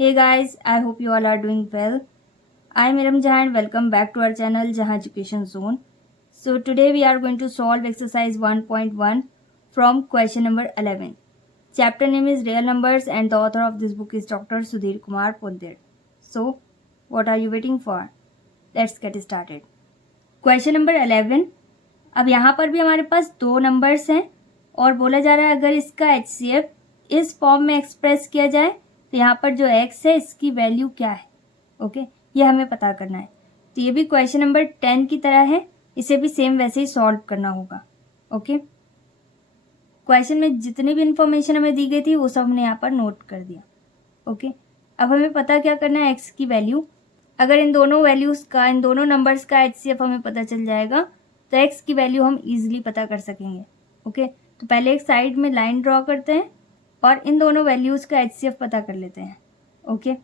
Hey guys, I hope you all are doing well. I am Iram Jahan and welcome back to our channel Jahan Education Zone. So today we are going to solve exercise 1.1 from question number 11. Chapter name is Real Numbers and the author of this book is Dr. Sudhir Kumar Pondir. So what are you waiting for? Let's get started. Question number 11. अब यहाँ पर भी हमारे पास दो numbers हैं और बोला जा रहा है अगर इसका HCF इस फॉर्म में एक्सप्रेस किया जाए तो यहाँ पर जो x है इसकी वैल्यू क्या है. ओके, ये हमें पता करना है. तो ये भी क्वेश्चन नंबर 10 की तरह है, इसे भी सेम वैसे ही सॉल्व करना होगा. ओके, क्वेश्चन में जितनी भी इंफॉर्मेशन हमें दी गई थी वो सब हमने यहाँ पर नोट कर दिया. ओके, अब हमें पता क्या करना है, x की वैल्यू. अगर इन दोनों वैल्यूज़ का, इन दोनों नंबर्स का HCF हमें पता चल जाएगा तो x की वैल्यू हम ईजिली पता कर सकेंगे. ओके, तो पहले एक साइड में लाइन ड्रॉ करते हैं और इन दोनों वैल्यूज़ का HCF पता कर लेते हैं. ओके,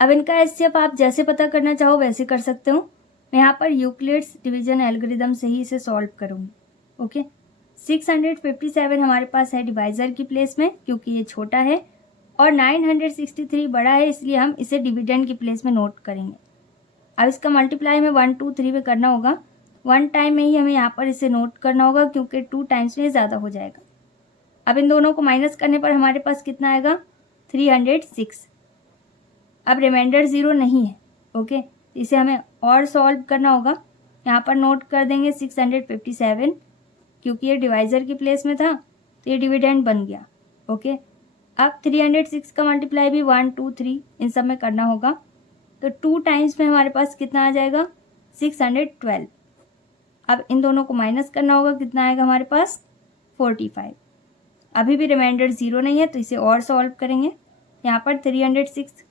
अब इनका HCF आप जैसे पता करना चाहो वैसे कर सकते हो. मैं यहाँ पर यूक्लिड्स डिवीजन एल्गोरिदम से ही इसे सॉल्व करूँगी. ओके, 657 हमारे पास है डिवाइज़र की प्लेस में क्योंकि ये छोटा है और 963 बड़ा है, इसलिए हम इसे डिविडेंड की प्लेस में नोट करेंगे. अब इसका मल्टीप्लाई हमें 1 2 3 पे करना होगा. 1 टाइम में ही हमें यहाँ पर इसे नोट करना होगा क्योंकि 2 टाइम्स में ज़्यादा हो जाएगा. अब इन दोनों को माइनस करने पर हमारे पास कितना आएगा, 306. अब रिमाइंडर 0 नहीं है. ओके, इसे हमें और सॉल्व करना होगा. यहाँ पर नोट कर देंगे 657 क्योंकि ये डिवाइज़र की प्लेस में था तो ये डिविडेंड बन गया. ओके, अब 306 का मल्टीप्लाई भी 1 2 3 इन सब में करना होगा. तो 2 टाइम्स में हमारे पास कितना आ जाएगा, 612. अब इन दोनों को माइनस करना होगा, कितना आएगा हमारे पास, 45. अभी भी रिमाइंडर 0 नहीं है तो इसे और सॉल्व करेंगे. यहाँ पर 306,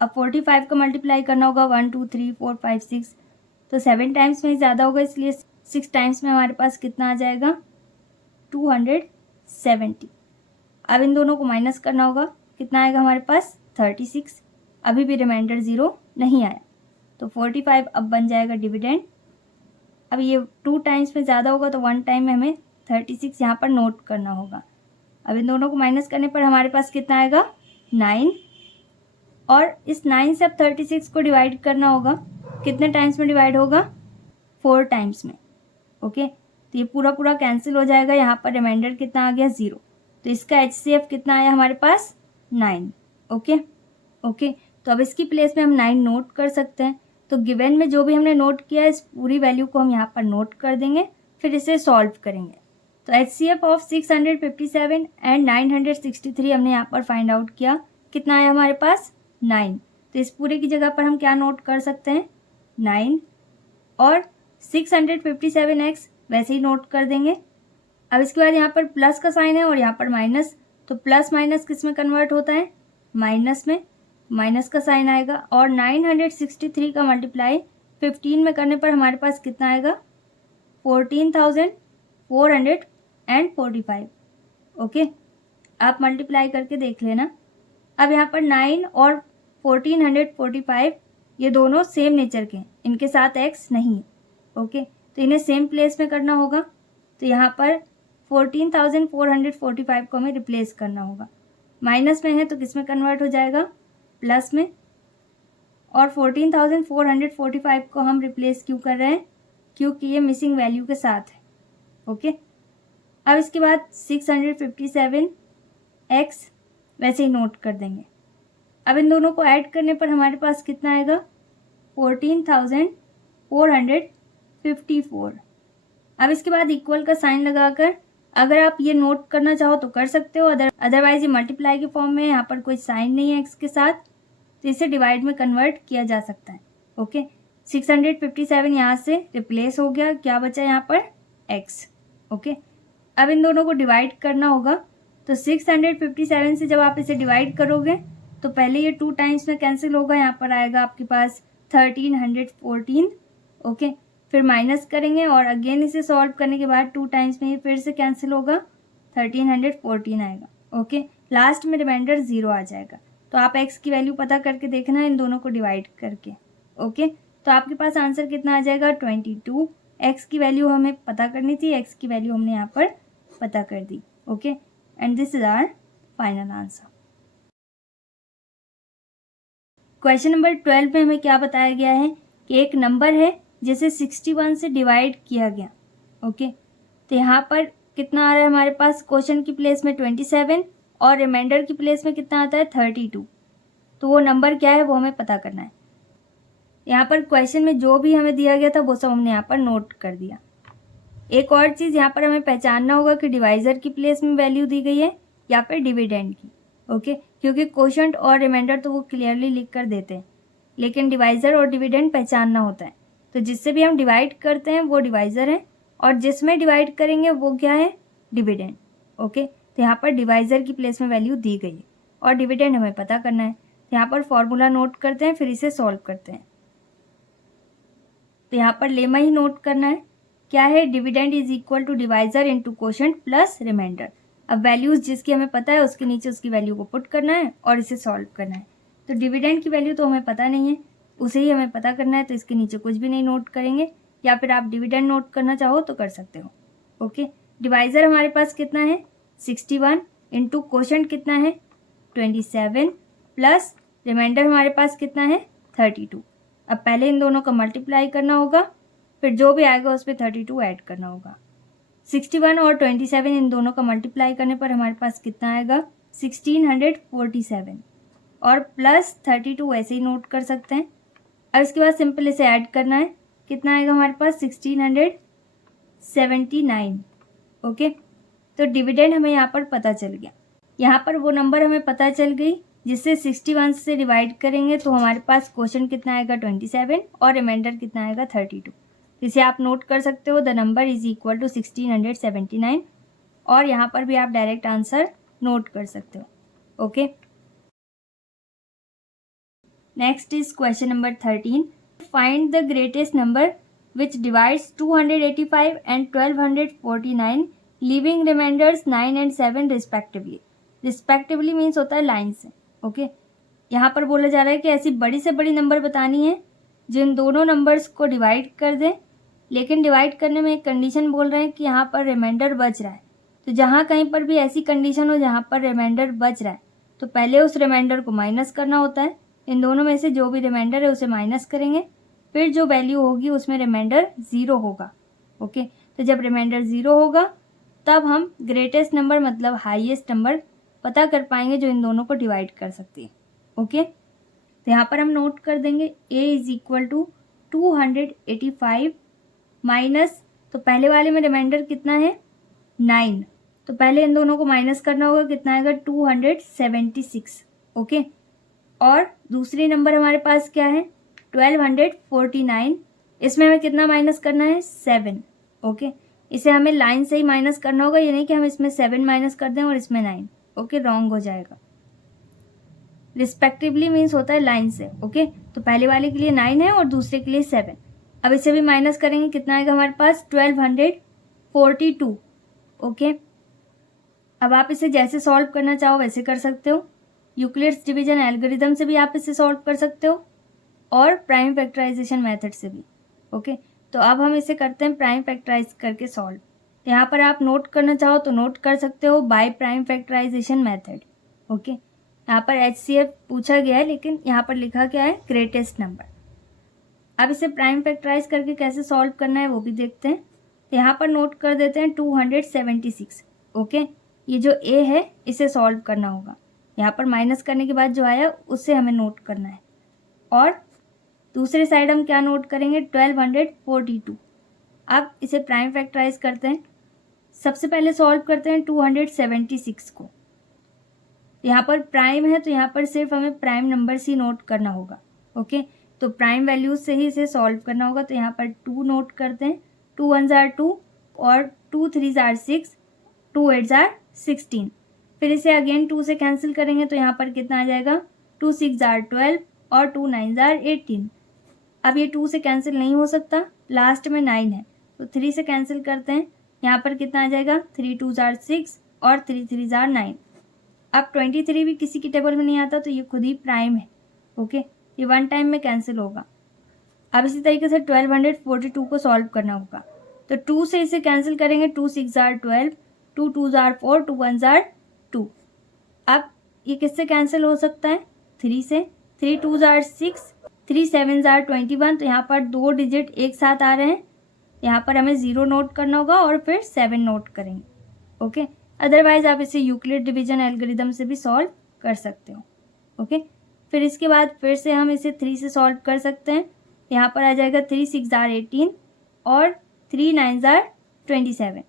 अब 45 का मल्टीप्लाई करना होगा 1 2 3 4 5 6, तो 7 टाइम्स में ही ज़्यादा होगा इसलिए 6 टाइम्स में हमारे पास कितना आ जाएगा, 270. अब इन दोनों को माइनस करना होगा, कितना आएगा हमारे पास, 36. अभी भी रिमाइंडर 0 नहीं आया तो 45 अब बन जाएगा डिविडेंड. अब ये 2 टाइम्स में ज़्यादा होगा तो 1 टाइम में हमें 36 यहाँ पर नोट करना होगा. अब इन दोनों को माइनस करने पर हमारे पास कितना आएगा, 9. और इस 9 से अब 36 को डिवाइड करना होगा. कितने टाइम्स में डिवाइड होगा, 4 टाइम्स में. ओके, तो ये पूरा पूरा कैंसिल हो जाएगा. यहाँ पर रिमाइंडर कितना आ गया, 0. तो इसका HCF कितना आया हमारे पास, 9. ओके, तो अब इसकी प्लेस में हम 9 नोट कर सकते हैं. तो गिवन में जो भी हमने नोट किया है इस पूरी वैल्यू को हम यहाँ पर नोट कर देंगे, फिर इसे सॉल्व करेंगे. तो HCF ऑफ 657 एंड 963 हमने यहाँ पर फाइंड आउट किया. कितना आया हमारे पास, 9. तो इस पूरे की जगह पर हम क्या नोट कर सकते हैं, 9. और 657x वैसे ही नोट कर देंगे. अब इसके बाद यहाँ पर प्लस का साइन है और यहाँ पर माइनस, तो प्लस माइनस किस में कन्वर्ट होता है, माइनस में. माइनस का साइन आएगा और 963 का मल्टीप्लाई 15 में करने पर हमारे पास कितना आएगा, 14,445. ओके, आप मल्टीप्लाई करके देख लेना. अब यहाँ पर 9 और 1445 ये दोनों सेम नेचर के हैं, इनके साथ x नहीं है. ओके, तो इन्हें सेम प्लेस में करना होगा. तो यहाँ पर 14,445 को हमें रिप्लेस करना होगा. माइनस में है तो किस में कन्वर्ट हो जाएगा, प्लस में. और 14,445 को हम रिप्लेस क्यों कर रहे हैं, क्योंकि ये मिसिंग वैल्यू के साथ है. ओके, अब इसके बाद 657x वैसे ही नोट कर देंगे. अब इन दोनों को ऐड करने पर हमारे पास कितना आएगा, 14,454. अब इसके बाद इक्वल का साइन लगाकर अगर आप ये नोट करना चाहो तो कर सकते हो, अदरवाइज ये मल्टीप्लाई के फॉर्म में, यहाँ पर कोई साइन नहीं है x के साथ तो इसे डिवाइड में कन्वर्ट किया जा सकता है. ओके, 657 यहाँ से रिप्लेस हो गया, क्या बचा यहाँ पर, x. ओके, अब इन दोनों को डिवाइड करना होगा. तो 657 से जब आप इसे डिवाइड करोगे तो पहले ये 2 टाइम्स में कैंसिल होगा, यहाँ पर आएगा आपके पास 1314. ओके, फिर माइनस करेंगे और अगेन इसे सॉल्व करने के बाद 2 टाइम्स में ये फिर से कैंसिल होगा, 1314 आएगा. ओके, लास्ट में रिमाइंडर 0 आ जाएगा. तो आप x की वैल्यू पता करके देखना इन दोनों को डिवाइड करके. ओके, तो आपके पास आंसर कितना आ जाएगा, 22. x की वैल्यू हमें पता करनी थी, x की वैल्यू हमने यहाँ पर पता कर दी. Okay, and this is our final answer. Question number 12 में हमें क्या बताया गया है कि एक नंबर है जिसे 61 से डिवाइड किया गया। ओके, तो यहाँ पर कितना आ रहा है हमारे पास, क्वेश्चन की प्लेस में 27 और रिमाइंडर की प्लेस में कितना आता है 32। तो वो नंबर क्या है वो हमें पता करना है। यहाँ पर क्वेश्चन में जो भी हमें दिया गया था वो सब हमने यहाँ पर नोट कर दिया। एक और चीज़ यहाँ पर हमें पहचानना होगा कि डिवाइज़र की प्लेस में वैल्यू दी गई है या फिर डिविडेंड की। ओके, क्योंकि क्वोशंट और रिमाइंडर तो वो क्लियरली लिख कर देते हैं, लेकिन डिवाइज़र और डिविडेंड पहचानना होता है। तो जिससे भी हम डिवाइड करते हैं वो डिवाइज़र है और जिसमें डिवाइड करेंगे वो क्या है, डिविडेंड। ओके, तो यहाँ पर डिवाइज़र की प्लेस में वैल्यू दी गई है और डिविडेंड हमें पता करना है। तो यहाँ पर फॉर्मूला नोट करते हैं, फिर इसे सॉल्व करते हैं। तो यहाँ पर लेमा ही नोट करना है, क्या है, dividend is equal to divisor into quotient plus remainder. अब वैल्यूज़ जिसकी हमें पता है उसके नीचे उसकी वैल्यू को पुट करना है और इसे सॉल्व करना है। तो डिविडेंड की वैल्यू तो हमें पता नहीं है, उसे ही हमें पता करना है, तो इसके नीचे कुछ भी नहीं नोट करेंगे, या फिर आप डिविडेंड नोट करना चाहो तो कर सकते हो। ओके, डिवाइज़र हमारे पास कितना है 61 इंटू क्वोशंट कितना है 27 प्लस रिमाइंडर हमारे पास कितना है 32। अब पहले इन दोनों का मल्टीप्लाई करना होगा, फिर जो भी आएगा उस पर 32 ऐड करना होगा। 61 और 27 इन दोनों का मल्टीप्लाई करने पर हमारे पास कितना आएगा 1647 और प्लस 32 ऐसे ही नोट कर सकते हैं। अब इसके बाद सिंपल इसे ऐड करना है, कितना आएगा हमारे पास 1679। ओके, तो डिविडेंड हमें यहाँ पर पता चल गया। यहाँ पर वो नंबर हमें पता चल गई जिससे 61 से डिवाइड करेंगे तो हमारे पास क्वोशंट कितना आएगा 27 और रिमाइंडर कितना आएगा 32। इसे आप नोट कर सकते हो, the number is equal to 1679 और यहाँ पर भी आप डायरेक्ट आंसर नोट कर सकते हो। Okay, next is question number 13, find the greatest number which divides 285 and 1249 leaving remainders 9 and 7 respectively. Respectively means होता है लाइन से। ओके, यहाँ पर बोला जा रहा है कि ऐसी बड़ी से बड़ी नंबर बतानी है जिन दोनों नंबर्स को डिवाइड कर दें, लेकिन डिवाइड करने में एक कंडीशन बोल रहे हैं कि यहाँ पर रिमाइंडर बच रहा है। तो जहाँ कहीं पर भी ऐसी कंडीशन हो जहाँ पर रिमाइंडर बच रहा है तो पहले उस रिमाइंडर को माइनस करना होता है। इन दोनों में से जो भी रिमाइंडर है उसे माइनस करेंगे, फिर जो वैल्यू होगी उसमें रिमाइंडर 0 होगा। ओके, तो जब रिमाइंडर 0 होगा तब हम ग्रेटेस्ट नंबर मतलब हाईएस्ट नंबर पता कर पाएंगे जो इन दोनों को डिवाइड कर सकती है। ओके, तो यहाँ पर हम नोट कर देंगे a is equal to 285 minus, तो पहले वाले में रिमाइंडर कितना है 9, तो पहले इन दोनों को माइनस करना होगा, कितना आएगा 276। ओके, और दूसरी नंबर हमारे पास क्या है 1249, इसमें हमें कितना माइनस करना है 7। ओके, इसे हमें लाइन से ही माइनस करना होगा, ये नहीं कि हम इसमें 7 माइनस कर दें और इसमें 9। ओके, रॉन्ग हो जाएगा। रिस्पेक्टिवली मीन्स होता है लाइन से। ओके, तो पहले वाले के लिए 9 है और दूसरे के लिए 7। अब इसे भी माइनस करेंगे, कितना आएगा हमारे पास 1242। ओके, अब आप इसे जैसे सॉल्व करना चाहो वैसे कर सकते हो, यूक्लिड्स डिवीजन एल्गोरिथम से भी आप इसे सॉल्व कर सकते हो और प्राइम फैक्टराइजेशन मेथड से भी। ओके, तो अब हम इसे करते हैं प्राइम फैक्टराइज करके सॉल्व। यहाँ पर आप नोट करना चाहो तो नोट कर सकते हो by prime factorization method. Okay, यहाँ पर HCF पूछा गया है लेकिन यहाँ पर लिखा क्या है ग्रेटेस्ट नंबर। अब इसे प्राइम फैक्टराइज करके कैसे सॉल्व करना है वो भी देखते हैं। तो यहाँ पर नोट कर देते हैं 276। ओके, ये जो A है इसे सॉल्व करना होगा, यहाँ पर माइनस करने के बाद जो आया उससे हमें नोट करना है, और दूसरे साइड हम क्या नोट करेंगे 1242। अब इसे प्राइम फैक्टराइज करते हैं। सबसे पहले सॉल्व करते हैं 276 को। यहाँ पर प्राइम है तो यहाँ पर सिर्फ हमें प्राइम नंबर ही नोट करना होगा। ओके, तो प्राइम वैल्यूज से ही इसे सॉल्व करना होगा। तो यहाँ पर 2 नोट करते हैं, 2 1 जार 2 और 2 3 जार 6, 2 8 जार 16। फिर इसे अगेन 2 से कैंसिल करेंगे तो यहाँ पर कितना आ जाएगा 2 6 जार 12 और 2 9 जार 18। अब ये 2 से कैंसिल नहीं हो सकता, लास्ट में 9 है तो 3 से कैंसिल करते हैं। यहाँ पर कितना आ जाएगा 3 2 जार 6 और 3 3 जार 9। अब 23 भी किसी की टेबल में नहीं आता तो ये खुद ही प्राइम है। ओके, ये वन टाइम में कैंसिल होगा। अब इसी तरीके से 1242 को सॉल्व करना होगा। तो 2 से इसे कैंसिल करेंगे, 2 6 जार 12, 2 2 जार 4, 2 1 जार 2। अब ये किससे कैंसिल हो सकता है 3 से, 3 2s आर 6, 3 7s आर 21। तो यहाँ पर 2 डिजिट एक साथ आ रहे हैं, यहाँ पर हमें 0 नोट करना होगा और फिर 7 नोट करेंगे। ओके, अदरवाइज आप इसे यूक्लिड डिवीजन एल्गोरिदम से भी सॉल्व कर सकते हो। ओके, फिर इसके बाद फिर से हम इसे 3 से सॉल्व कर सकते हैं। यहाँ पर आ जाएगा 3 6 आर 18 और 3 9 आर 27।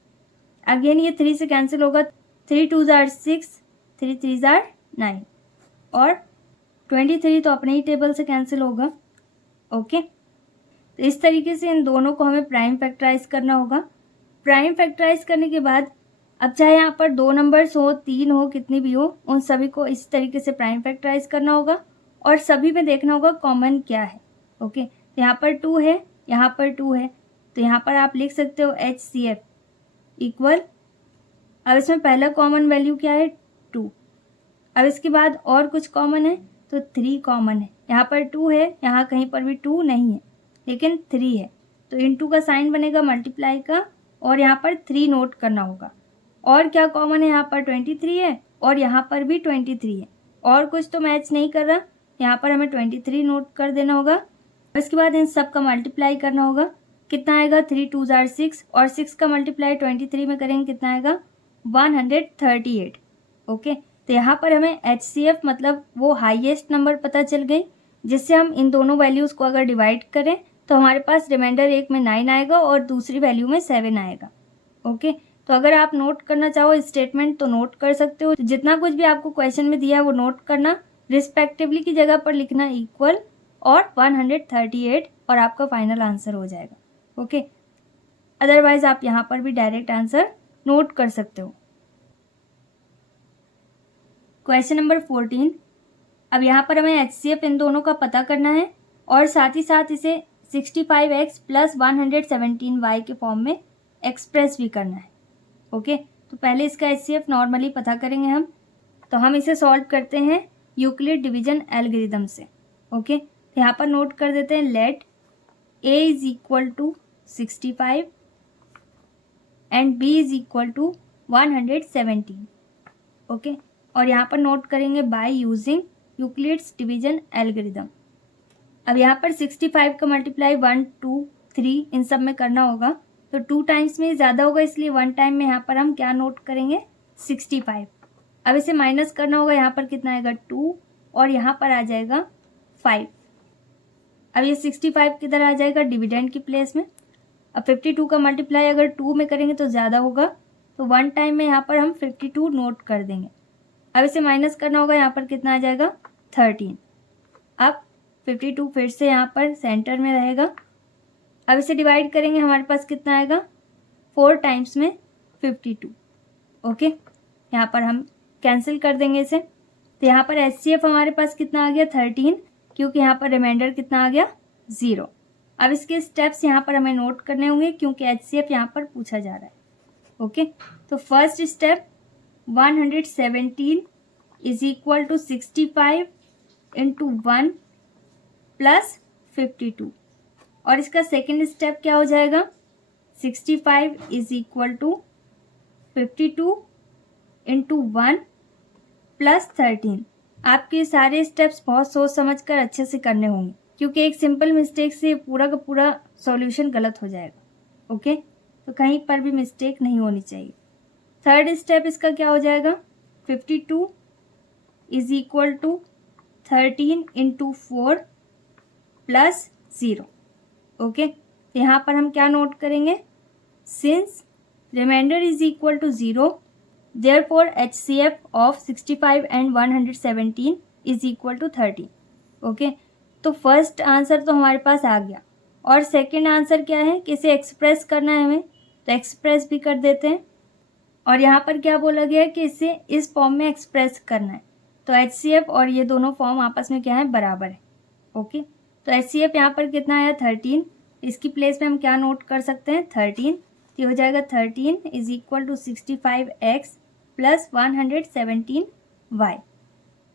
अगेन ये 3 से कैंसिल होगा, 3 2s आर 6, 3 3s आर 9 और 23 तो अपने ही टेबल से कैंसिल होगा। ओके, तो इस तरीके से इन दोनों को हमें प्राइम फैक्टराइज करना होगा। प्राइम फैक्टराइज करने के बाद अब चाहे यहाँ पर 2 नंबर्स हो, 3 हो, कितनी भी हो, उन सभी को इस तरीके से प्राइम फैक्टराइज करना होगा और सभी में देखना होगा कॉमन क्या है। ओके, तो यहाँ पर 2 है, यहाँ पर 2 है, तो यहाँ पर आप लिख सकते हो HCF इक्वल, अब इसमें पहला कॉमन वैल्यू क्या है 2। अब इसके बाद और कुछ कॉमन है तो 3 कॉमन है। यहाँ पर 2 है, यहाँ कहीं पर भी 2 नहीं है लेकिन 3 है, तो इनटू का साइन बनेगा मल्टीप्लाई का और यहाँ पर 3 नोट करना होगा। और क्या कॉमन है, यहाँ पर 23 है और यहाँ पर भी 23 है, और कुछ तो मैच नहीं कर रहा, यहाँ पर हमें 23 नोट कर देना होगा। इसके बाद इन सब का मल्टीप्लाई करना होगा, कितना आएगा 3 2s आर 6 और 6 का मल्टीप्लाई 23 में करेंगे कितना आएगा 138। ओके, तो यहाँ पर हमें HCF मतलब वो हाईएस्ट नंबर पता चल गई, जिससे हम इन दोनों वैल्यूज़ को अगर डिवाइड करें तो हमारे पास रिमाइंडर एक में 9 आएगा और दूसरी वैल्यू में 7 आएगा। ओके, तो अगर आप नोट करना चाहो स्टेटमेंट तो नोट कर सकते हो, जितना कुछ भी आपको क्वेश्चन में दिया है वो नोट करना, रिस्पेक्टिवली की जगह पर लिखना इक्वल और 138 और आपका फाइनल आंसर हो जाएगा। ओके, अदरवाइज आप यहाँ पर भी डायरेक्ट आंसर नोट कर सकते हो। क्वेश्चन नंबर 14, अब यहाँ पर हमें HCF इन दोनों का पता करना है और साथ ही साथ इसे 65x प्लस 117y के फॉर्म में एक्सप्रेस भी करना है। ओके, तो पहले इसका HCF नॉर्मली पता करेंगे हम, तो हम इसे सॉल्व करते हैं यूक्लिड डिवीजन एल्गोरिदम से। ओके, तो यहाँ पर नोट कर देते हैं let a is equal to 65 and b is equal to 117। Okay, और यहाँ पर नोट करेंगे by using Euclid's division algorithm. अब यहाँ पर 65 का मल्टीप्लाई 1 2 3 इन सब में करना होगा, तो 2 टाइम्स में ज़्यादा होगा इसलिए 1 टाइम में यहाँ पर हम क्या नोट करेंगे 65। अब इसे माइनस करना होगा, यहाँ पर कितना आएगा 2 और यहाँ पर आ जाएगा 5। अब ये 65 किधर आ जाएगा डिविडेंड की प्लेस में। अब 52 का मल्टीप्लाई अगर 2 में करेंगे तो ज़्यादा होगा, तो 1 टाइम में यहाँ पर हम 52 नोट कर देंगे। अब इसे माइनस करना होगा, यहाँ पर कितना आ जाएगा 13। अब 52 फिर से यहाँ पर सेंटर में रहेगा। अब इसे डिवाइड करेंगे, हमारे पास कितना आएगा 4 टाइम्स में 52। ओके, यहाँ पर हम कैंसिल कर देंगे इसे, तो यहाँ पर HCF हमारे पास कितना आ गया 13, क्योंकि यहाँ पर रिमाइंडर कितना आ गया 0। अब इसके स्टेप्स यहाँ पर हमें नोट करने होंगे क्योंकि HCF यहाँ पर पूछा जा रहा है। ओके, तो first step 117 is equal to 65 into 1 plus 52, और इसका सेकेंड स्टेप क्या हो जाएगा 65 is equal to 52 into 1 plus 13। आपके सारे स्टेप्स बहुत सोच समझ कर अच्छे से करने होंगे, क्योंकि एक सिंपल मिस्टेक से पूरा का पूरा सॉल्यूशन गलत हो जाएगा। ओके, तो कहीं पर भी मिस्टेक नहीं होनी चाहिए। थर्ड स्टेप इसका क्या हो जाएगा 52 is equal to 13 into 4 plus 0। Okay, तो यहाँ पर हम क्या नोट करेंगे, since remainder is equal to 0 therefore HCF of 65 and 117 is equal to 30। Okay, तो फर्स्ट आंसर तो हमारे पास आ गया, और सेकंड आंसर क्या है कि इसे एक्सप्रेस करना है हमें, तो एक्सप्रेस भी कर देते हैं। और यहाँ पर क्या बोला गया है कि इसे इस फॉर्म में एक्सप्रेस करना है, तो HCF और ये दोनों फॉर्म आपस में क्या है बराबर है। ओके, तो HCF यहाँ पर कितना आया 13, इसकी प्लेस में हम क्या नोट कर सकते हैं 13, तो हो जाएगा 13 is equal to 65x plus 117y।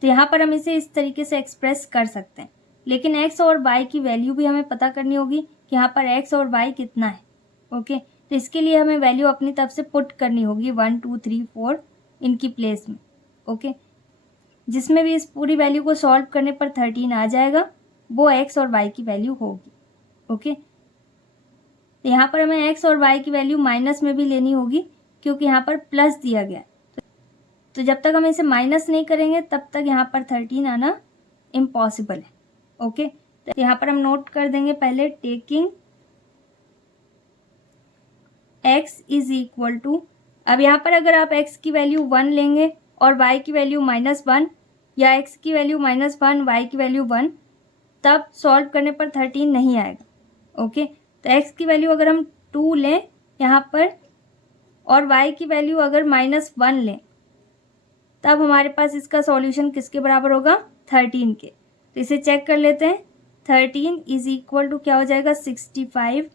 तो यहाँ पर हम इसे इस तरीके से एक्सप्रेस कर सकते हैं, लेकिन x और y की वैल्यू भी हमें पता करनी होगी कि यहाँ पर x और y कितना है। ओके, तो इसके लिए हमें वैल्यू अपनी तरफ से पुट करनी होगी 1 2 3 4 इनकी प्लेस में। ओके, जिसमें भी इस पूरी वैल्यू को सॉल्व करने पर 13 आ जाएगा, वो x और y की वैल्यू होगी। ओके, तो यहाँ पर हमें x और y की वैल्यू माइनस में भी लेनी होगी क्योंकि यहाँ पर प्लस दिया गया है। तो जब तक हम इसे माइनस नहीं करेंगे तब तक यहाँ पर 13 आना इम्पॉसिबल है। ओके, तो यहाँ पर हम नोट कर देंगे पहले, taking x is equal to, अब यहाँ पर अगर आप x की वैल्यू 1 लेंगे और y की वैल्यू -1 या x की वैल्यू -1 y की वैल्यू 1, तब सॉल्व करने पर 13 नहीं आएगा। ओके, तो x की वैल्यू अगर हम 2 लें यहाँ पर और y की वैल्यू अगर -1 लें, तब हमारे पास इसका सॉल्यूशन किसके बराबर होगा, 13 के। तो इसे चेक कर लेते हैं। 13 इज इक्वल टू क्या हो जाएगा, 65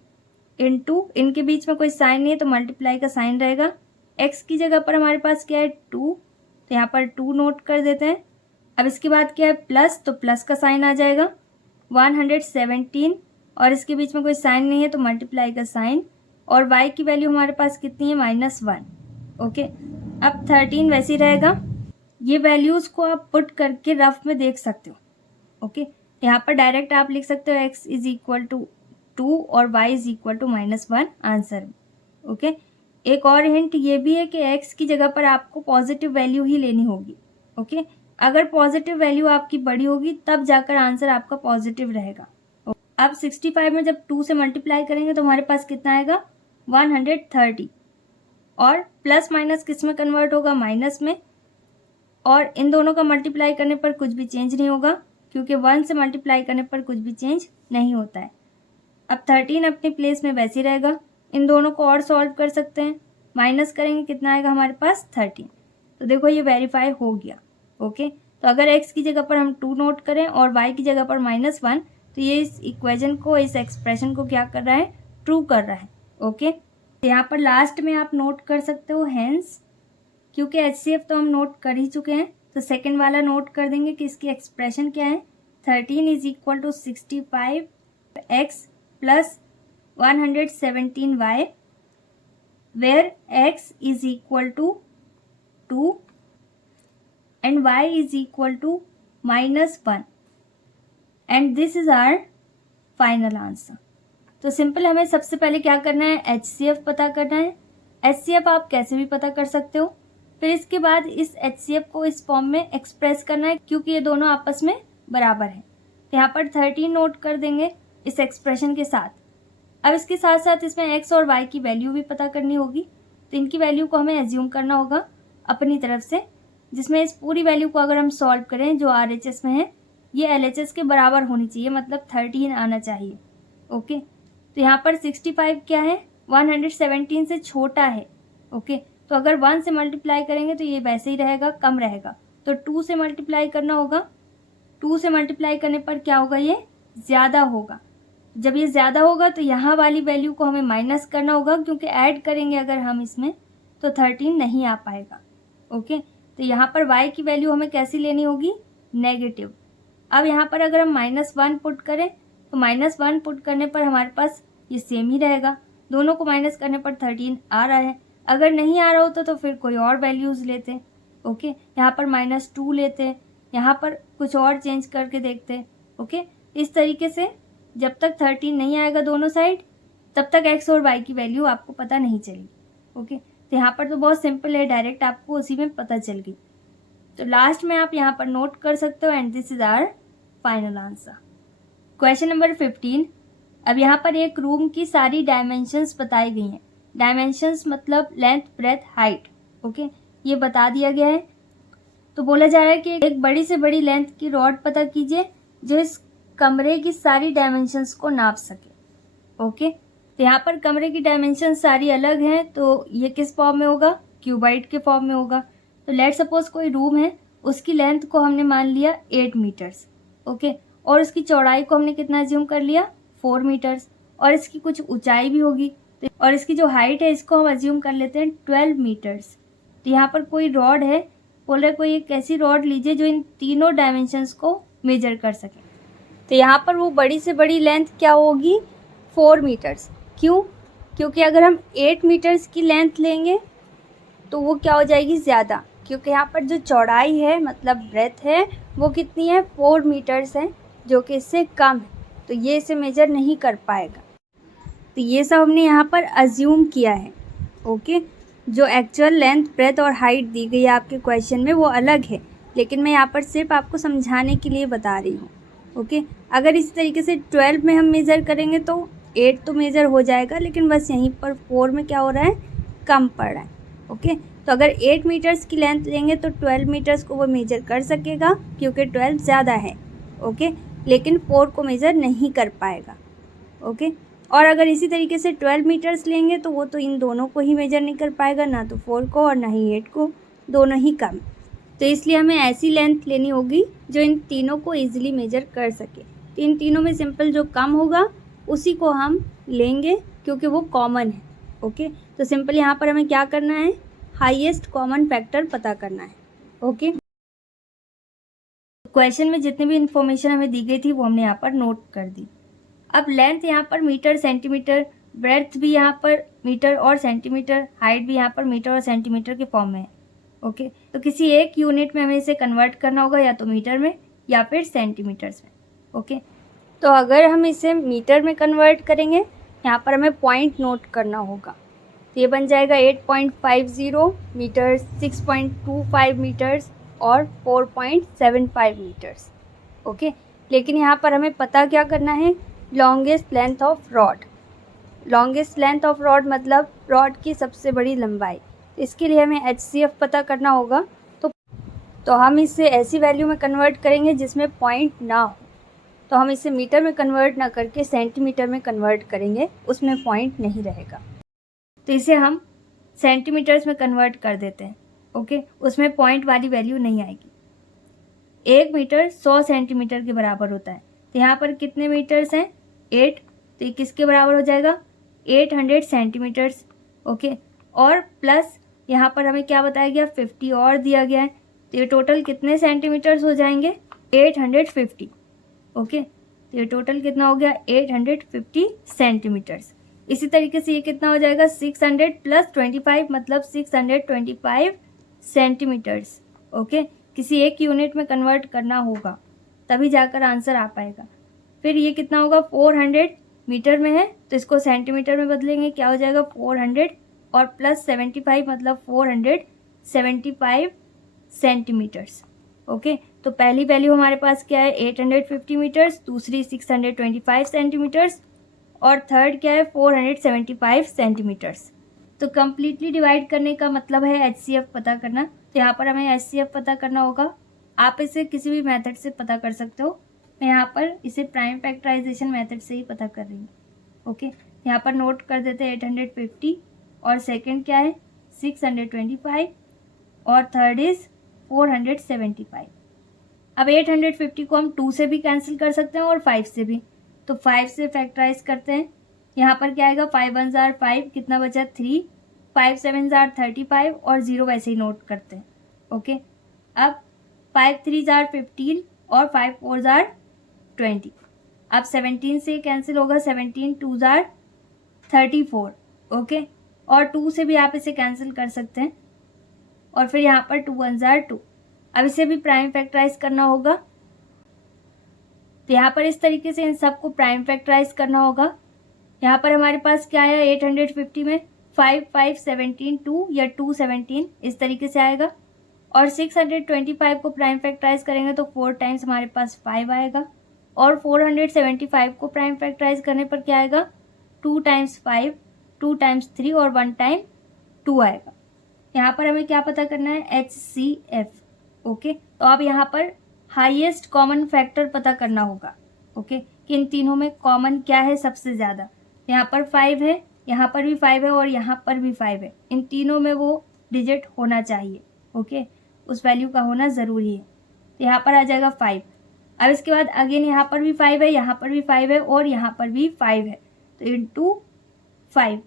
इंटू, इनके बीच में कोई साइन नहीं है तो मल्टीप्लाई का साइन रहेगा। x की जगह पर हमारे पास क्या है, 2, तो यहाँ पर 2 नोट कर देते हैं। अब इसके बाद क्या है, प्लस, तो प्लस का साइन आ जाएगा। 117 और इसके बीच में कोई साइन नहीं है तो मल्टीप्लाई का साइन, और y की वैल्यू हमारे पास कितनी है, -1। ओके, अब 13 वैसे ही रहेगा। ये वैल्यूज़ को आप पुट करके रफ में देख सकते हो। ओके, यहाँ पर डायरेक्ट आप लिख सकते हो x इज इक्वल टू 2 और y is equal to -1 answer. Okay, एक और हिंट ये भी है कि x की जगह पर आपको पॉजिटिव वैल्यू ही लेनी होगी। ओके, अगर पॉजिटिव वैल्यू आपकी बड़ी होगी तब जाकर आंसर आपका पॉजिटिव रहेगा। अब 65 में जब 2 से मल्टीप्लाई करेंगे तो हमारे पास कितना आएगा, 130, और प्लस माइनस किस में कन्वर्ट होगा, माइनस में, और इन दोनों का मल्टीप्लाई करने पर कुछ भी चेंज नहीं होगा क्योंकि 1 से मल्टीप्लाई करने पर कुछ भी चेंज नहीं होता है। अब 13 अपने प्लेस में वैसे ही रहेगा। इन दोनों को और सॉल्व कर सकते हैं, माइनस करेंगे कितना आएगा हमारे पास, 13। तो देखो ये वेरीफाई हो गया। ओके, तो अगर x की जगह पर हम 2 नोट करें और y की जगह पर -1, तो ये इस इक्वेशन को, इस एक्सप्रेशन को क्या कर रहा है, ट्रू कर रहा है। ओके, तो यहाँ पर लास्ट में आप नोट कर सकते हो हेंस, क्योंकि HCF तो हम नोट कर ही चुके हैं, तो सेकंड वाला नोट कर देंगे कि इसकी एक्सप्रेशन क्या है। 13 is equal to 65x plus 117y, where x is equal to 2 and y is equal to -1, and this is our final answer। तो सिंपल हमें सबसे पहले क्या करना है, HCF पता करना है। HCF आप कैसे भी पता कर सकते हो। फिर इसके बाद इस HCF को इस फॉर्म में एक्सप्रेस करना है क्योंकि ये दोनों आपस में बराबर है। तो यहाँ पर 13 नोट कर देंगे इस एक्सप्रेशन के साथ। अब इसके साथ साथ इसमें x और y की वैल्यू भी पता करनी होगी, तो इनकी वैल्यू को हमें एज्यूम करना होगा अपनी तरफ से, जिसमें इस पूरी वैल्यू को अगर हम सॉल्व करें जो RHS में है, ये LHS के बराबर होनी चाहिए, मतलब 13 आना चाहिए। ओके, तो यहाँ पर 65 क्या है, 117 से छोटा है। ओके, तो अगर 1 से मल्टीप्लाई करेंगे तो ये वैसे ही रहेगा, कम रहेगा, तो 2 से मल्टीप्लाई करना होगा। 2 से मल्टीप्लाई करने पर क्या होगा, ये ज़्यादा होगा। जब ये ज़्यादा होगा तो यहाँ वाली वैल्यू को हमें माइनस करना होगा क्योंकि ऐड करेंगे अगर हम इसमें तो 13 नहीं आ पाएगा। ओके, तो यहाँ पर y की वैल्यू हमें कैसी लेनी होगी, नेगेटिव। अब यहाँ पर अगर हम -1 पुट करें तो -1 पुट करने पर हमारे पास ये सेम ही रहेगा, दोनों को माइनस करने पर 13 आ रहा है। अगर नहीं आ रहा होता तो फिर कोई और वैल्यूज़ लेते। ओके, यहाँ पर -2 लेते, यहाँ पर कुछ और चेंज करके देखते। ओके, इस तरीके से जब तक 13 नहीं आएगा दोनों साइड, तब तक x और y की वैल्यू आपको पता नहीं चलेगी। ओके, तो यहाँ पर तो बहुत सिंपल है, डायरेक्ट आपको उसी में पता चल गई। तो लास्ट में आप यहाँ पर नोट कर सकते हो, and this is our final answer. Question number 15। अब यहाँ पर एक रूम की सारी डायमेंशंस बताई गई हैं। डायमेंशंस मतलब लेंथ, ब्रेथ, हाइट। ओके, ये बता दिया गया है। तो बोला जा रहा है कि एक बड़ी से बड़ी लेंथ की रॉड पता कीजिए जो इस कमरे की सारी डायमेंशंस को नाप सके। ओके, तो यहाँ पर कमरे की डायमेंशन सारी अलग हैं, तो ये किस फॉर्म में होगा, क्यूबाइड के फॉर्म में होगा। तो लेट सपोज कोई रूम है, उसकी लेंथ को हमने मान लिया 8 मीटर्स। ओके, और उसकी चौड़ाई को हमने कितना एज्यूम कर लिया, 4 मीटर्स, और इसकी कुछ ऊंचाई भी होगी, और इसकी जो हाइट है इसको हम एज्यूम कर लेते हैं 12 मीटर्स। तो यहाँ पर कोई रॉड है, बोल रहे कोई एक ऐसी रॉड लीजिए जो इन तीनों डायमेंशंस को मेजर कर सके। तो यहाँ पर वो बड़ी से बड़ी लेंथ क्या होगी, 4 मीटर्स। क्यों, क्योंकि अगर हम 8 मीटर्स की लेंथ लेंगे तो वो क्या हो जाएगी, ज़्यादा, क्योंकि यहाँ पर जो चौड़ाई है मतलब ब्रेथ है वो कितनी है 4 मीटर्स है, जो कि इससे कम है, तो ये इसे मेजर नहीं कर पाएगा। तो ये सब हमने यहाँ पर अज्यूम किया है। ओके, जो एक्चुअल लेंथ ब्रेथ और हाइट दी गई है आपके क्वेश्चन में वो अलग है, लेकिन मैं यहाँ पर सिर्फ आपको समझाने के लिए बता रही हूँ। ओके, अगर इस तरीके से 12 में हम मेज़र करेंगे तो 8 तो मेज़र हो जाएगा, लेकिन बस यहीं पर 4 में क्या हो रहा है, कम पड़ रहा है। ओके, तो अगर 8 मीटर्स की लेंथ लेंगे तो 12 मीटर्स को वो मेजर कर सकेगा क्योंकि 12 ज़्यादा है। ओके, लेकिन 4 को मेज़र नहीं कर पाएगा। ओके, और अगर इसी तरीके से 12 मीटर्स लेंगे तो वो तो इन दोनों को ही मेजर नहीं कर पाएगा, ना तो 4 को और ना ही 8 को, दोनों ही कम। तो इसलिए हमें ऐसी लेंथ लेनी होगी जो इन तीनों को ईजिली मेजर कर सके। तो इन तीनों में सिंपल जो कम होगा उसी को हम लेंगे क्योंकि वो कॉमन है। ओके, तो सिंपल यहाँ पर हमें क्या करना है, हाईएस्ट कॉमन फैक्टर पता करना है। ओके, क्वेश्चन में जितनी भी इंफॉर्मेशन हमें दी गई थी वो हमने यहाँ पर नोट कर दी। अब लेंथ यहाँ पर मीटर सेंटीमीटर, ब्रेथ भी यहाँ पर मीटर और सेंटीमीटर, हाइट भी यहाँ पर मीटर और सेंटीमीटर के फॉर्म में है। ओके, तो किसी एक यूनिट में हमें इसे कन्वर्ट करना होगा, या तो मीटर में या फिर सेंटीमीटर्स में। ओके, तो अगर हम इसे मीटर में कन्वर्ट करेंगे, यहाँ पर हमें पॉइंट नोट करना होगा। तो ये बन जाएगा 8.50 मीटर, 6.25 मीटर्स और 4.75 मीटर्स। ओके, लेकिन यहाँ पर हमें पता क्या करना है, longest length of rod. Longest length of rod मतलब रॉड की सबसे बड़ी लंबाई। इसके लिए हमें HCF पता करना होगा। तो हम इसे ऐसी वैल्यू में कन्वर्ट करेंगे जिसमें पॉइंट ना हो। तो हम इसे मीटर में कन्वर्ट ना करके सेंटीमीटर में कन्वर्ट करेंगे, उसमें पॉइंट नहीं रहेगा। तो इसे हम सेंटीमीटर्स में कन्वर्ट कर देते हैं। ओके, उसमें पॉइंट वाली वैल्यू नहीं आएगी। 1 मीटर 100 सेंटीमीटर के बराबर होता है। तो यहाँ पर कितने मीटर्स हैं, 8, तो ये किसके बराबर हो जाएगा, 800 सेंटीमीटर्स। ओके, और प्लस यहाँ पर हमें क्या बताया गया, 50 और दिया गया है, तो ये टोटल कितने सेंटीमीटर्स हो जाएंगे, 850। ओके, तो ये टोटल कितना हो गया, 850 सेंटीमीटर्स। इसी तरीके से ये कितना हो जाएगा, 600 + 25 मतलब 625 सेंटीमीटर्स। ओके, किसी एक यूनिट में कन्वर्ट करना होगा तभी जाकर आंसर आ पाएगा। फिर ये कितना होगा, 400 मीटर में है तो इसको सेंटीमीटर में बदलेंगे, क्या हो जाएगा 400 और प्लस 75 मतलब 475 सेंटीमीटर्स। ओके, तो पहली वैल्यू हमारे पास क्या है, 850 मीटर्स, दूसरी 625 सेंटीमीटर्स और थर्ड क्या है, 475 सेंटीमीटर्स। तो कम्प्लीटली डिवाइड करने का मतलब है HCF पता करना। तो यहाँ पर हमें HCF पता करना होगा। आप इसे किसी भी मेथड से पता कर सकते हो, मैं यहाँ पर इसे प्राइम फैक्टराइजेशन मेथड से ही पता कर रही हूँ। ओके, यहाँ पर नोट कर देते हैं 850 और सेकंड क्या है 625 और थर्ड इज 475। अब 850 को हम 2 से भी कैंसिल कर सकते हैं और 5 से भी, तो 5 से फैक्टराइज करते हैं। यहाँ पर क्या आएगा, 5 1 जार 5, कितना बचा 3, 5 7 जार 35 और 0 वैसे ही नोट करते हैं। ओके, अब 5 3 जार 15 और 5 4 जार 20। अब 17 से कैंसिल होगा, 17 2 जार 34। ओके, और 2 से भी आप इसे कैंसिल कर सकते हैं और फिर यहाँ पर 2 1 जार 2। अब इसे भी प्राइम फैक्टराइज करना होगा, तो यहाँ पर इस तरीके से इन सबको प्राइम फैक्टराइज करना होगा। यहाँ पर हमारे पास क्या है, 850 में 5 5 17 2 या 2 17 इस तरीके से आएगा, और 625 को प्राइम फैक्टराइज करेंगे तो 4 टाइम्स हमारे पास 5 आएगा, और 475 को प्राइम फैक्टराइज करने पर क्या आएगा, 2 टाइम्स 5, 2 टाइम्स 3 और 1 टाइम 2 आएगा। यहाँ पर हमें क्या पता करना है, HCF। ओके, तो अब यहाँ पर हाईएस्ट कॉमन फैक्टर पता करना होगा। ओके, कि इन तीनों में कॉमन क्या है सबसे ज़्यादा। यहाँ पर 5 है, यहाँ पर भी 5 है और यहाँ पर भी 5 है, इन तीनों में वो डिजिट होना चाहिए। ओके, उस वैल्यू का होना ज़रूरी है, तो यहाँ पर आ जाएगा 5। अब इसके बाद अगेन यहाँ पर भी 5 है, यहाँ पर भी 5 है और यहाँ पर भी 5 है, तो इंटू 5।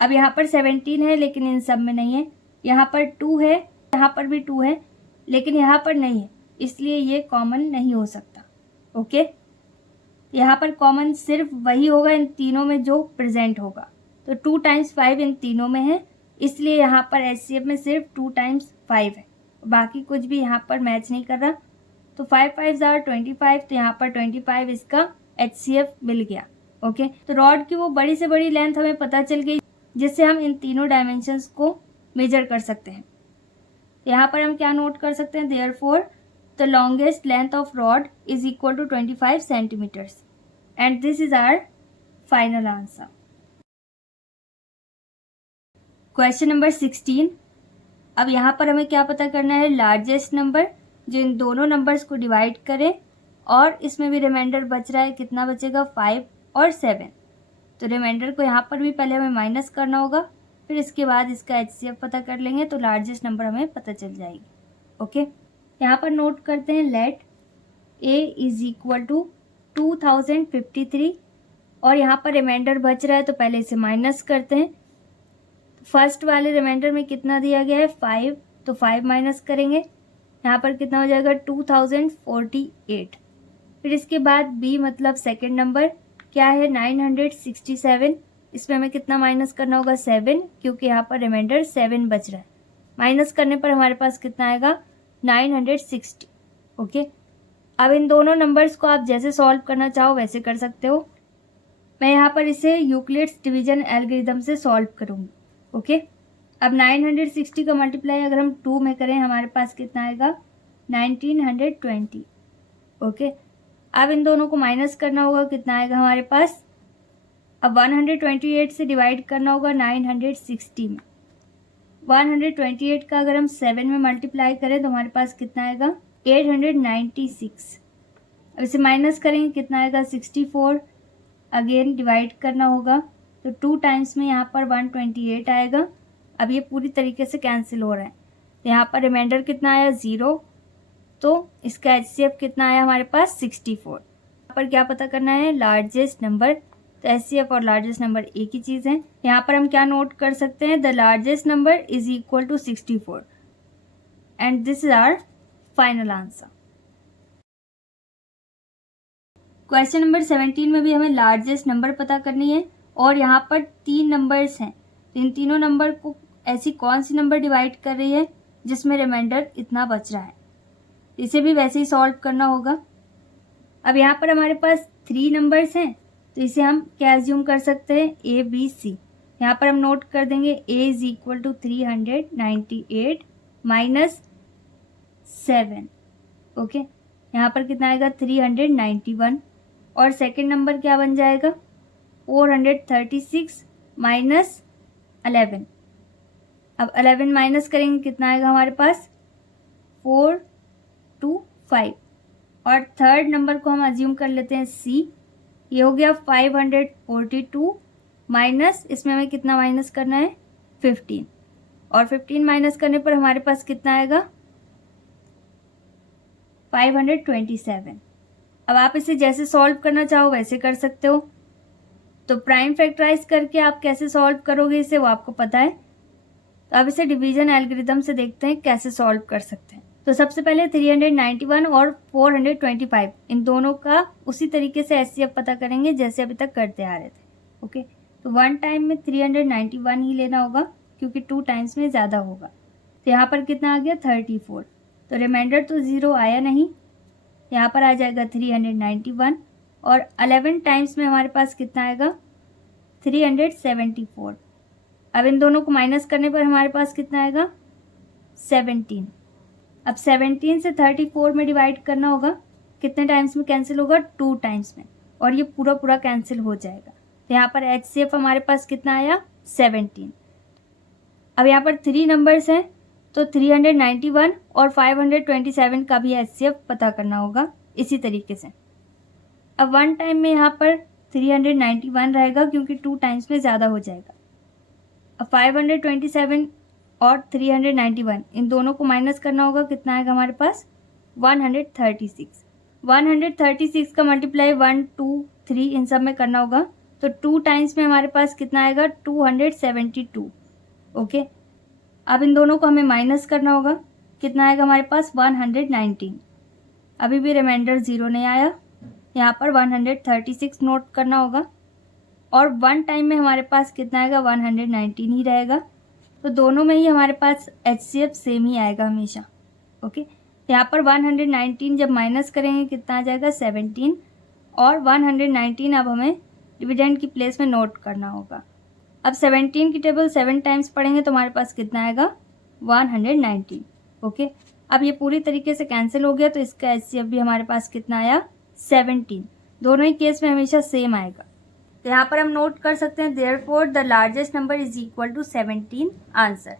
अब यहाँ पर 17 है लेकिन इन सब में नहीं है, यहाँ पर 2 है, यहाँ पर भी 2 है लेकिन यहाँ पर नहीं है, इसलिए ये कॉमन नहीं हो सकता। ओके, यहाँ पर कॉमन सिर्फ वही होगा इन तीनों में जो प्रेजेंट होगा, तो 2 टाइम्स 5 इन तीनों में है, इसलिए यहाँ पर HCF में सिर्फ 2 टाइम्स 5 है। बाकी कुछ भी यहाँ पर मैच नहीं कर रहा। तो 5 5 ज़ार 25, तो यहाँ पर 25 इसका HCF मिल गया। ओके, तो रॉड की वो बड़ी से बड़ी लेंथ हमें पता चल गई, जिससे हम इन तीनों डायमेंशंस को मेजर कर सकते हैं। यहाँ पर हम क्या नोट कर सकते हैं, therefore the longest length of rod is equal to 25 centimetres and this is our final answer. Question number 16। अब यहाँ पर हमें क्या पता करना है, लार्जेस्ट नंबर जो इन दोनों नंबर्स को डिवाइड करें और इसमें भी रिमाइंडर बच रहा है, कितना बचेगा 5 और 7। तो रिमाइंडर को यहाँ पर भी पहले हमें माइनस करना होगा, फिर इसके बाद इसका HCF पता कर लेंगे तो लार्जेस्ट नंबर हमें पता चल जाएगी। ओके, यहाँ पर नोट करते हैं let A is equal to 2053 और यहाँ पर रिमाइंडर बच रहा है तो पहले इसे माइनस करते हैं। फर्स्ट वाले रिमाइंडर में कितना दिया गया है 5, तो 5 माइनस करेंगे, यहाँ पर कितना हो जाएगा 2048। फिर इसके बाद B मतलब सेकंड नंबर क्या है 967, इसमें हमें कितना माइनस करना होगा 7, क्योंकि यहाँ पर रिमाइंडर 7 बच रहा है। माइनस करने पर हमारे पास कितना आएगा 960। ओके, अब इन दोनों नंबर्स को आप जैसे सॉल्व करना चाहो वैसे कर सकते हो। मैं यहाँ पर इसे यूक्लिड्स डिवीजन एल्गोरिथम से सॉल्व करूँगी। ओके, अब 960 का मल्टीप्लाई अगर हम 2 में करें हमारे पास कितना आएगा 1920। ओके, अब इन दोनों को माइनस करना होगा, कितना आएगा हमारे पास, अब 128 से डिवाइड करना होगा 960 में। 128 का अगर हम 7 में मल्टीप्लाई करें तो हमारे पास कितना आएगा 896। अब इसे माइनस करेंगे, कितना आएगा 64। अगेन डिवाइड करना होगा तो 2 टाइम्स में यहाँ पर 128 आएगा। अब ये पूरी तरीके से कैंसिल हो रहा है, तो यहाँ पर रिमाइंडर कितना आया 0, तो इसका HCF कितना आया हमारे पास 64। यहाँ पर क्या पता करना है, लार्जेस्ट नंबर। तो HCF और लार्जेस्ट नंबर एक ही चीज़ है। यहाँ पर हम क्या नोट कर सकते हैं, the largest number is equal to 64 and this is our final answer. Question number 17 में भी हमें लार्जेस्ट नंबर पता करनी है और यहाँ पर 3 नंबर्स हैं, तो इन तीनों नंबर को ऐसी कौन सी नंबर डिवाइड कर रही है जिसमें रिमाइंडर इतना बच रहा है, इसे भी वैसे ही सॉल्व करना होगा। अब यहाँ पर हमारे पास 3 नंबर्स हैं, तो इसे हम क्या एज्यूम कर सकते हैं ABC। यहाँ पर हम नोट कर देंगे A is equal to 398 minus 7। Okay, यहाँ पर कितना आएगा 391 और सेकंड नंबर क्या बन जाएगा 436 माइनस 11। अब 11 माइनस करेंगे, कितना आएगा हमारे पास 425 और थर्ड नंबर को हम अज्यूम कर लेते हैं C। ये हो गया 542 माइनस, इसमें हमें कितना माइनस करना है 15 और 15 माइनस करने पर हमारे पास कितना आएगा 527। अब आप इसे जैसे सॉल्व करना चाहो वैसे कर सकते हो। तो प्राइम फैक्टराइज करके आप कैसे सॉल्व करोगे इसे, वो आपको पता है। तो अब इसे डिवीजन एल्गोरिथम से देखते हैं कैसे सॉल्व कर सकते हैं। तो सबसे पहले 391 और 425 इन दोनों का उसी तरीके से HCF पता करेंगे जैसे अभी तक करते आ रहे थे। ओके, तो 1 टाइम में 391 ही लेना होगा क्योंकि 2 टाइम्स में ज़्यादा होगा। तो यहाँ पर कितना आ गया 34। तो रिमाइंडर तो 0 आया नहीं, यहाँ पर आ जाएगा 391 और 11 टाइम्स में हमारे पास कितना आएगा 374। अब इन दोनों को माइनस करने पर हमारे पास कितना आएगा 17। अब 17 से 34 में डिवाइड करना होगा, कितने टाइम्स में कैंसिल होगा 2 टाइम्स में, और ये पूरा पूरा कैंसिल हो जाएगा। तो यहाँ पर HCF हमारे पास कितना आया 17। अब यहाँ पर 3 नंबर्स हैं, तो 391 और 527 का भी HCF पता करना होगा इसी तरीके से। अब 1 टाइम में यहाँ पर 391 रहेगा क्योंकि 2 टाइम्स में ज़्यादा हो जाएगा। अब 527 और 391 इन दोनों को माइनस करना होगा, कितना आएगा हमारे पास 136। 136 का मल्टीप्लाई 1 2 3 इन सब में करना होगा, तो 2 टाइम्स में हमारे पास कितना आएगा 272। ओके, अब इन दोनों को हमें माइनस करना होगा, कितना आएगा हमारे पास 119। अभी भी रिमाइंडर 0 नहीं आया, यहाँ पर 136 नोट करना होगा और 1 टाइम में हमारे पास कितना आएगा 119 ही रहेगा। तो दोनों में ही हमारे पास HCF सेम ही आएगा हमेशा। ओके, यहाँ पर 119 जब माइनस करेंगे कितना आ जाएगा 17, और 119 अब हमें डिविडेंड की प्लेस में नोट करना होगा। अब 17 की टेबल 7 टाइम्स पढ़ेंगे तो हमारे पास कितना आएगा 119। ओके, अब ये पूरी तरीके से कैंसिल हो गया, तो इसका HCF भी हमारे पास कितना आया 17। दोनों ही केस में हमेशा सेम आएगा। तो यहाँ पर हम नोट कर सकते हैं therefore the largest number is equal to 17 answer.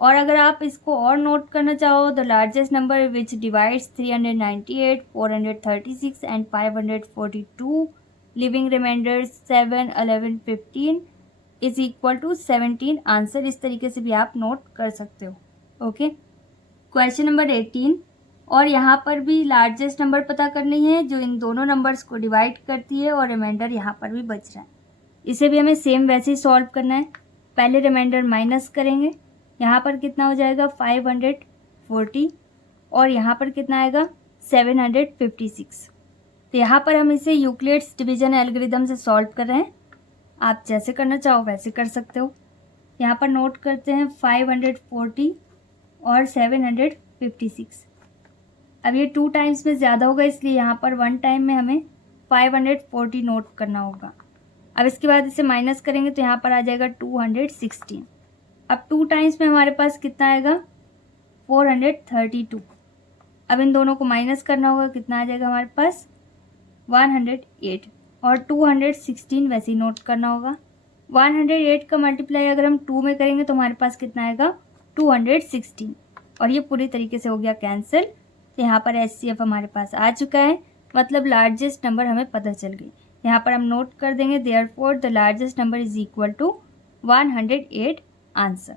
और अगर आप इसको और नोट करना चाहो, the largest number which divides 398, 436 and 542, living remainders 7, 11, 15 is equal to 17 answer. इस तरीके से भी आप नोट कर सकते हो। ओके, क्वेश्चन नंबर 18, और यहाँ पर भी लार्जेस्ट नंबर पता करनी है जो इन दोनों नंबर्स को डिवाइड करती है, और रिमाइंडर यहाँ पर भी बच रहा है। इसे भी हमें सेम वैसे ही सॉल्व करना है। पहले रिमाइंडर माइनस करेंगे, यहाँ पर कितना हो जाएगा 540, और यहाँ पर कितना आएगा 756। तो यहाँ पर हम इसे यूक्लिड्स डिवीजन एल्गोरिथम से सॉल्व कर रहे हैं। आप जैसे करना चाहो वैसे कर सकते हो। यहाँ पर नोट करते हैं 540 और 756। अब ये 2 टाइम्स में ज़्यादा होगा, इसलिए यहाँ पर 1 टाइम में हमें 540 नोट करना होगा। अब इसके बाद इसे माइनस करेंगे तो यहाँ पर आ जाएगा 216। अब 2 टाइम्स में हमारे पास कितना आएगा 432। अब इन दोनों को माइनस करना होगा, कितना आ जाएगा हमारे पास 108, और 216 वैसे ही नोट करना होगा। 108 का मल्टीप्लाई अगर हम 2 में करेंगे तो हमारे पास कितना आएगा 216, और ये पूरी तरीके से हो गया कैंसिल। तो यहाँ पर HCF हमारे पास आ चुका है, मतलब लार्जेस्ट नंबर हमें पता चल गई। यहाँ पर हम नोट कर देंगे therefore the largest number is equal to 108 answer.